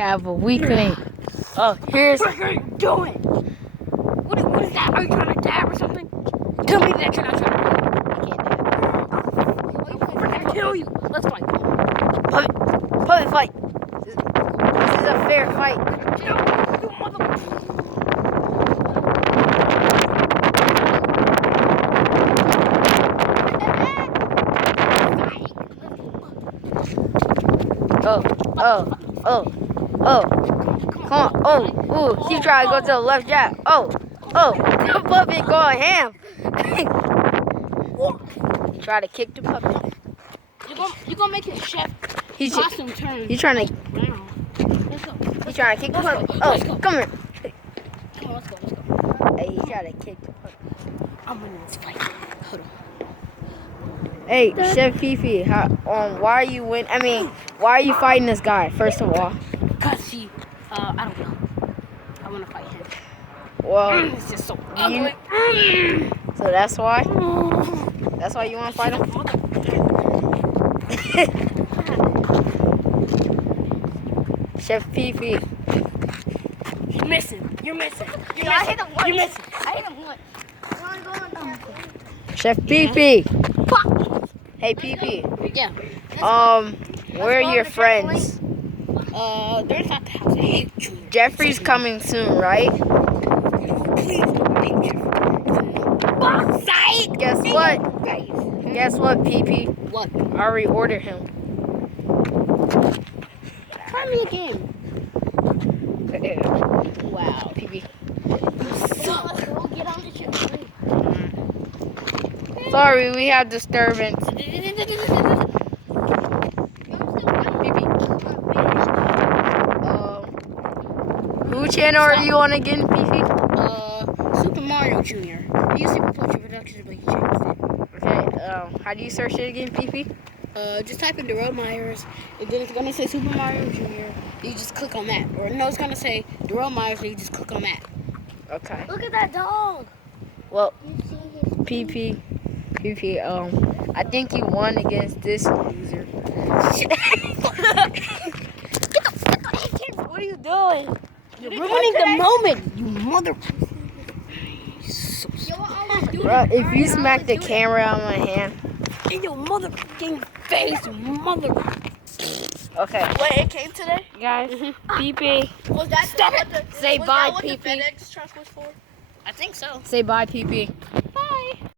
have a weekend. Oh, here's. What are you doing? What is that? Are you trying to dab or something? Tell me that you're not trying to dab. I can't dab. I'm gonna kill you. Let's fight. Puppet fight. This is a fair fight. You mother. Oh. Come on. Oh, ooh, he's trying to go to the left jab. Oh, the puppet going ham. Try to kick the puppet. You gonna make his chef costume turn. He's trying to. Wow. Let's go. He's trying to kick the puppet. Let's go. Come here. Come on, let's go. Hey, he's trying to kick the puppet. I'm winning this fight. Hold on. Hey, Chef Pee Pee, why are you why are you fighting this guy? First of all. Cause he, I don't know. I wanna fight him. Well, It's just so ugly. So that's why. That's why you want to fight him. Chef Pee Pee. You're missing. I hit him once. You're missing. I hit him once. Chef Pee Pee. Hey Pee Pee. Yeah. Where are your friends? They're not the house. I hate you. Jeffrey's coming soon, right? Please don't make Jeffrey. Side. Guess what? Guess what, Pee Pee? What? I already ordered him. Try me again. Wow. Pee Pee. Let's go get on the ship. Sorry, we have disturbance. Who channel are you on again, Pee Pee? Super Mario Jr. He used to be Poetry Productions, but he changed it. Okay, how do you search it again, Pee Pee? Just type in Darrell Myers, and then it's gonna say Super Mario Jr. You just click on that. Or no, it's gonna say Darrell Myers, and you just click on that. Okay. Look at that dog. Well, You see his Pee Pee, I think you won against this loser. What are you doing? You're ruining the moment, you mother. Bro, if you smack the camera out of my hand. In your motherfucking face, you mother. Okay. Wait, it came today? Guys, Pee Pee. Was that Stop it. Say bye, Pee Pee. FedEx truck was for? I think so. Say bye, Pee Pee.